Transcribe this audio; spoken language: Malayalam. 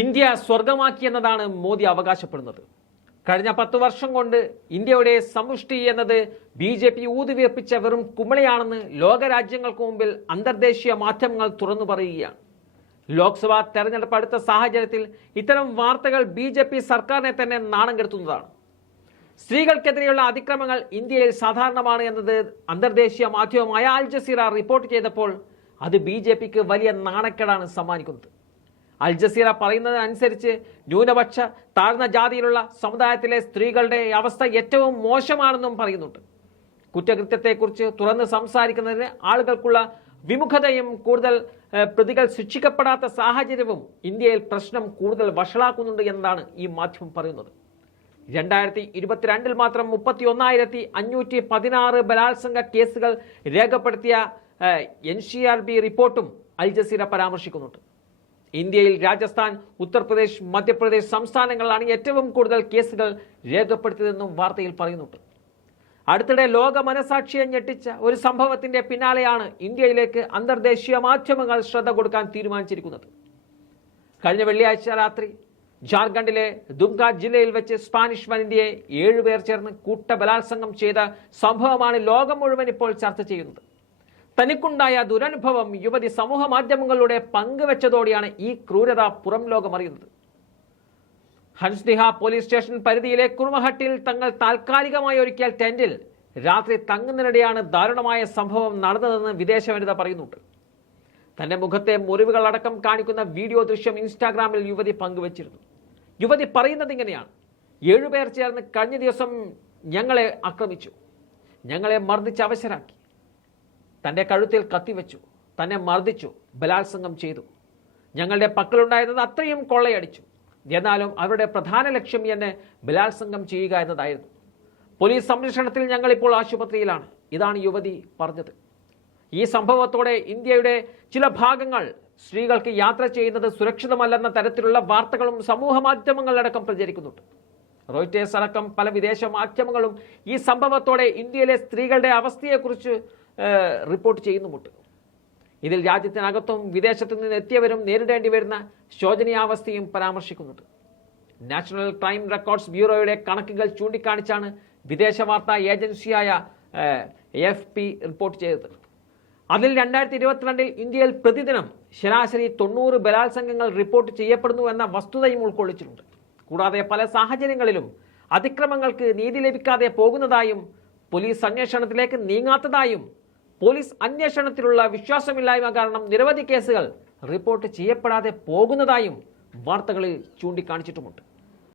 ഇന്ത്യ സ്വർഗമാക്കിയെന്നതാണ് മോദി അവകാശപ്പെടുന്നത്. കഴിഞ്ഞ 10 വർഷം കൊണ്ട് ഇന്ത്യയുടെ സമുഷ്ടി എന്നത് BJP ഊതിവീർപ്പിച്ച വെറും കുമിളയാണെന്ന് ലോകരാജ്യങ്ങൾക്ക് മുമ്പിൽ അന്തർദേശീയ മാധ്യമങ്ങൾ തുറന്നു പറയുകയാണ്. ലോക്സഭാ തെരഞ്ഞെടുപ്പ് അടുത്ത സാഹചര്യത്തിൽ ഇത്തരം വാർത്തകൾ BJP സർക്കാരിനെ തന്നെ നാണം കെടുത്തുന്നതാണ്. സ്ത്രീകൾക്കെതിരെയുള്ള അതിക്രമങ്ങൾ ഇന്ത്യയിൽ സാധാരണമാണ് എന്നത് അന്തർദേശീയ മാധ്യമമായ അൽ ജസീറ റിപ്പോർട്ട് ചെയ്തപ്പോൾ അത് BJPക്ക് വലിയ നാണക്കേടാണ് സമ്മാനിക്കുന്നത്. അൽ ജസീറ പറയുന്നതനുസരിച്ച് ന്യൂനപക്ഷ താഴ്ന്ന ജാതിയിലുള്ള സമുദായത്തിലെ സ്ത്രീകളുടെ അവസ്ഥ ഏറ്റവും മോശമാണെന്നും പറയുന്നുണ്ട്. കുറ്റകൃത്യത്തെക്കുറിച്ച് തുറന്ന് സംസാരിക്കുന്നതിന് ആളുകൾക്കുള്ള വിമുഖതയും കൂടുതൽ പ്രതികൾ ശിക്ഷിക്കപ്പെടാത്ത സാഹചര്യവും ഇന്ത്യയിൽ പ്രശ്നം കൂടുതൽ വഷളാക്കുന്നുണ്ട് എന്നതാണ് ഈ മാധ്യമം പറയുന്നത്. 2022 മാത്രം 31,516 ബലാത്സംഗ കേസുകൾ രേഖപ്പെടുത്തിയ NCRB റിപ്പോർട്ടും അൽ ജസീറ പരാമർശിക്കുന്നുണ്ട്. ഇന്ത്യയിൽ രാജസ്ഥാൻ, ഉത്തർപ്രദേശ്, മധ്യപ്രദേശ് സംസ്ഥാനങ്ങളിലാണ് ഏറ്റവും കൂടുതൽ കേസുകൾ രേഖപ്പെടുത്തിയതെന്നും വാർത്തയിൽ പറയുന്നുണ്ട്. അടുത്തിടെ ലോക മനസാക്ഷിയെ ഞെട്ടിച്ച ഒരു സംഭവത്തിന്റെ പിന്നാലെയാണ് ഇന്ത്യയിലേക്ക് അന്തർദേശീയ മാധ്യമങ്ങൾ ശ്രദ്ധ കൊടുക്കാൻ തീരുമാനിച്ചിരിക്കുന്നത്. കഴിഞ്ഞ വെള്ളിയാഴ്ച രാത്രി ജാർഖണ്ഡിലെ ദുംക ജില്ലയിൽ വെച്ച് സ്പാനിഷ് വനിതയെ 7 പേർ ചേർന്ന് കൂട്ടബലാത്സംഗം ചെയ്ത സംഭവമാണ് ലോകം മുഴുവൻ ഇപ്പോൾ ചർച്ച ചെയ്യുന്നത്. തനിക്കുണ്ടായ ദുരനുഭവം യുവതി സമൂഹ മാധ്യമങ്ങളിലൂടെ പങ്കുവെച്ചതോടെയാണ് ഈ ക്രൂരത പുറം ലോകമറിയുന്നത്. ഹൻസ്ദിഹ പോലീസ് സ്റ്റേഷൻ പരിധിയിലെ കുർമഹട്ടിൽ തങ്ങൾ താൽക്കാലികമായി ഒരുക്കിയ ടെന്റിൽ രാത്രി തങ്ങുന്നതിനിടെയാണ് ദാരുണമായ സംഭവം നടന്നതെന്ന് വിദേശ വനിത പറയുന്നുണ്ട്. തന്റെ മുഖത്തെ മുറിവുകളടക്കം കാണിക്കുന്ന വീഡിയോ ദൃശ്യം ഇൻസ്റ്റാഗ്രാമിൽ യുവതി പങ്കുവച്ചിരുന്നു. യുവതി പറയുന്നത് ഇങ്ങനെയാണ്: 7 പേർ ചേർന്ന് കഴിഞ്ഞ ദിവസം ഞങ്ങളെ ആക്രമിച്ചു, ഞങ്ങളെ മർദ്ദിച്ച് അവശരാക്കി, തൻ്റെ കഴുത്തിൽ കത്തിവെച്ചു, തന്നെ മർദ്ദിച്ചു, ബലാത്സംഗം ചെയ്തു. ഞങ്ങളുടെ പക്കലുണ്ടായിരുന്നത് അത്രയും കൊള്ളയടിച്ചു. എന്നാലും അവരുടെ പ്രധാന ലക്ഷ്യം എന്നെ ബലാത്സംഗം ചെയ്യുക എന്നതായിരുന്നു. പോലീസ് സംരക്ഷണത്തിൽ ഞങ്ങളിപ്പോൾ ആശുപത്രിയിലാണ്. ഇതാണ് യുവതി പറഞ്ഞത്. ഈ സംഭവത്തോടെ ഇന്ത്യയുടെ ചില ഭാഗങ്ങൾ സ്ത്രീകൾക്ക് യാത്ര ചെയ്യുന്നത് സുരക്ഷിതമല്ലെന്ന തരത്തിലുള്ള വാർത്തകളും സമൂഹ മാധ്യമങ്ങളിലടക്കം പ്രചരിക്കുന്നുണ്ട്. റോയിറ്റേഴ്സ് അടക്കം പല വിദേശ മാധ്യമങ്ങളും ഈ സംഭവത്തോടെ ഇന്ത്യയിലെ സ്ത്രീകളുടെ അവസ്ഥയെക്കുറിച്ച് റിപ്പോർട്ട് ചെയ്യുന്നുമുണ്ട്. ഇതിൽ രാജ്യത്തിനകത്തും വിദേശത്തു നിന്ന് എത്തിയവരും നേരിടേണ്ടി വരുന്ന ശോചനീയാവസ്ഥയും പരാമർശിക്കുന്നുണ്ട്. നാഷണൽ ക്രൈം റെക്കോർഡ്സ് ബ്യൂറോയുടെ കണക്കുകൾ ചൂണ്ടിക്കാണിച്ചാണ് വിദേശ വാർത്താ ഏജൻസിയായ AFP റിപ്പോർട്ട് ചെയ്തത്. അതിൽ 2022 ഇന്ത്യയിൽ പ്രതിദിനം ശരാശരി 90 ബലാത്സംഗങ്ങൾ റിപ്പോർട്ട് ചെയ്യപ്പെടുന്നു എന്ന വസ്തുതയും ഉൾക്കൊള്ളിച്ചിട്ടുണ്ട്. കൂടാതെ പല സാഹചര്യങ്ങളിലും അതിക്രമങ്ങൾക്ക് നീതി ലഭിക്കാതെ പോകുന്നതായും പോലീസ് അന്വേഷണത്തിലേക്ക് നീങ്ങാത്തതായും പോലീസ് അന്വേഷണത്തിലുള്ള വിശ്വാസമില്ലായ്മ കാരണം നിരവധി കേസുകൾ റിപ്പോർട്ട് ചെയ്യപ്പെടാതെ പോകുന്നതായും വാർത്തകളിൽ ചൂണ്ടിക്കാണിച്ചിട്ടുമുണ്ട്.